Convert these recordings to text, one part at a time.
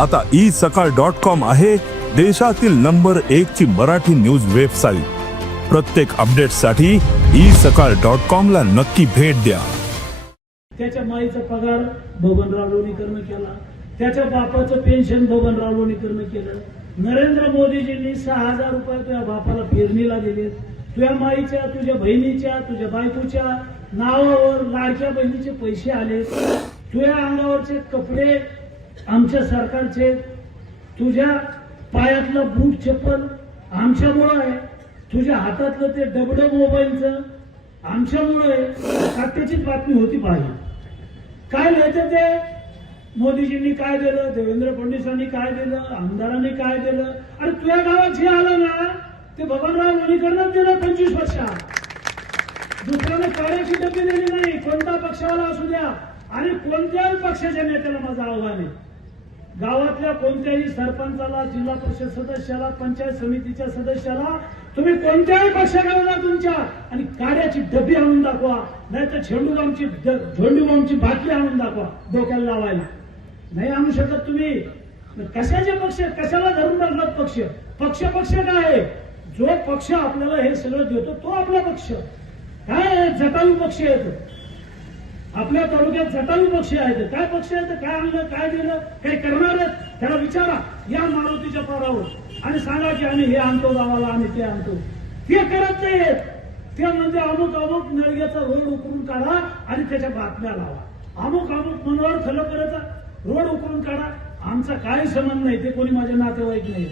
आता E Sakal dot com आहे देशातील नंबर एक ची मराठी न्यूज वेबसाईट. प्रत्येक अपडेटसाठी ई सकाळ डॉट कॉम ला नक्की भेट द्या. त्याच्या माईचा पगार बबनराव लोणीकरनं केला. त्याच्या बापाचं पेन्शन बबनराव लोणीकरनं केलं. नरेंद्र मोदीजींनी सहा हजार रुपये तुझ्या बापाला पेरणीला दिलेत. तुझ्या माईच्या तुझ्या बहिणीच्या तुझ्या बायकोच्या नावावर लाडक्या बहिणीचे पैसे आले तुझ्या अंगावरचे कपडे आमच्या सरकारचे तुझ्या पायातलं बूट चप्पल आमच्यामुळं आहे. तुझ्या हातातलं ते डबडं मोबाईलचं आमच्यामुळे सत्याचीच बातमी होती पाहिजे. काय लिहायचं ते? मोदीजींनी काय दिलं? देवेंद्र फडणवीसांनी काय दिलं? आमदारांनी काय दिलं? अरे तुझ्या गावात जे आलं ना ते भगवानराव लोणीकरनंच दिलं पंचवीस वर्षात. दुसऱ्यानं कार्याची डबी दिली नाही. कोणता पक्षावाला असू द्या. आणि कोणत्याही पक्षाच्या नेत्याला माझं आव्हान आहे. गावातल्या कोणत्याही सरपंचाला जिल्हा परिषद सदस्याला पंचायत समितीच्या सदस्याला तुम्ही कोणत्याही पक्षाला तुमच्या. आणि काड्याची डबी आणून दाखवा. नाही तर झेंडू बॉम्बची झेंडू बॉम्बची बाटली आणून दाखवा डोक्याला लावायला. नाही आणू शकत तुम्ही. कशाचे पक्ष? कशाला धरून बसलात पक्ष? पक्ष पक्ष काय? आहे जो पक्ष आपल्याला हे सगळं देतो तो आपला पक्ष. काय? आहे? जटायू पक्ष येतो आपल्या तालुक्यात जटायू पक्षी आहेत. काय पक्षी आहेत काय आणलं काय दिलं काही करणार आहेत त्याला विचारा या मारुतीच्या पारावर. आणि सांगा की आम्ही हे आणतो गावाला आम्ही ते आणतो. ते करत नाहीयेत. ते म्हणजे अमुक अमुक नळग्याचा रोड उकरून काढा आणि त्याच्या बातम्या लावा. अमुक अमुक मनोहर खलकराचा रोड उकरून काढा. आमचा काही संबंध नाही ते कोणी माझे नातेवाईक नाही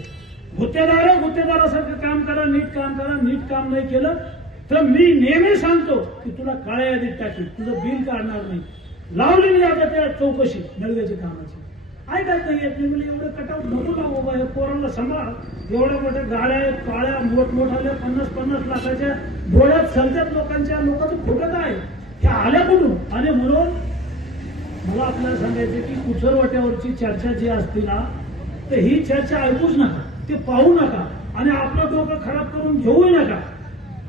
गुत्तेदार आहे, गुत्तेदारासारखं काम करा नीट काम करा नीट काम नाही केलं तर मी नेहमी सांगतो की तुला काळ्या यादीत टाकी तुझं बिल काढणार नाही. लावली मी आता त्या चौकशी नळव्याच्या कामाची. ऐकत नाही येत नाही म्हणजे एवढं कटाव नको ना बाबा हे पोरांना सांभाळ. एवढ्या मोठ्या गाड्या आहेत काळ्या मोठमोठ्या पन्नास पन्नास लाखाच्या डोळ्यात चलत्यात लोकांच्या लोकांचं फुटत आहे त्या आल्या कुठून? आणि म्हणून मला आपल्याला सांगायचं की कुसरवाट्यावरची चर्चा जी असते ना तर ही चर्चा ऐकूच नका ते पाहू नका आणि आपलं डोकं खराब करून घेऊही नका.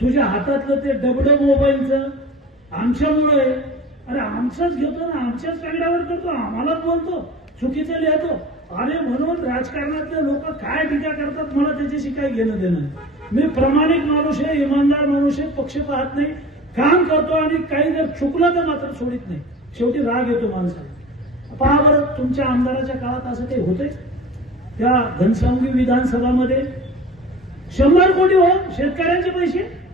तुझ्या हातातलं ते डबडं मोबाईलचं आमच्यामुळे. अरे आमचंच घेतो ना आमच्याच टांगड्यावर करतो आम्हालाच बोलतो चुकीचं लिहितो. अरे म्हणून राजकारणातले लोक काय टीका करतात मला त्याच्याशी काही घेणं देणं. मी प्रामाणिक माणूस आहे इमानदार माणूस आहे पक्ष पाहत नाही. काम करतो आणि काही जर चुकलं तर मात्र सोडित नाही. शेवटी राग येतो माणसाला. पहा बरं तुमच्या आमदाराच्या काळात असं काही होतंय? त्या घनसावंगी विधानसभामध्ये शंभर कोटी हो शेतकऱ्यांचे पैसे.